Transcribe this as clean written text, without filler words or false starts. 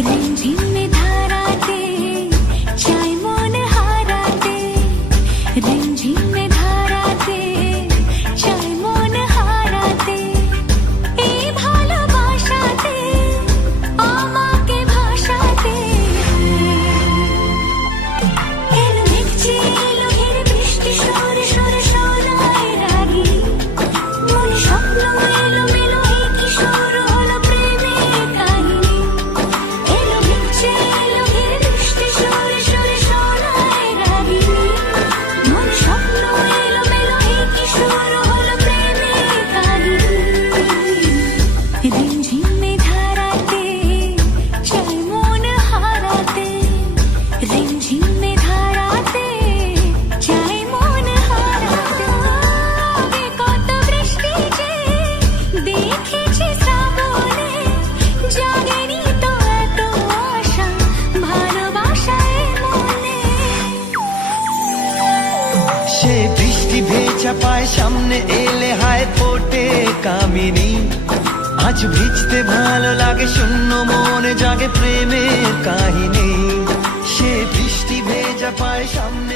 रिमझिम धाराते चाय मन हाराते, रिमझिम धाराते चाय मन हाराते, এই ভালোবাসাতে আমাকে ভাসাতে। এলো মেঘে এলো ঘিরে বৃষ্টি সরে সরে শোনায় রাগী, মনে স্বপ্ন এলো মেলো এই কি শুরু হলো প্রেমের কাহিনী। এলো মেঘে এলো ঘিরে বৃষ্টি সরে সরে শোনায় রাগী, মনে স্বপ্ন এলো মেলো এই কি শুরু হলো প্রেমের কাহিনী। রিমঝিমে ধারাতে চাই মন হারাতে, রিমঝিমে ধারাতে চাই মন হারাতে। আগে কত বৃষ্টি যে দেখেছি শ্রাবণে, জাগেনি তো এত আশা ভালোবাসায় মনে। সে বৃষ্টি ভেজা পায় সামনে এলে হায় ফোটে কামিনী, আজ ভিজতে ভালো লাগে শূন্য মনে জাগে প্রেমের কাহিনী। সে বৃষ্টি ভেজা পায় সামনে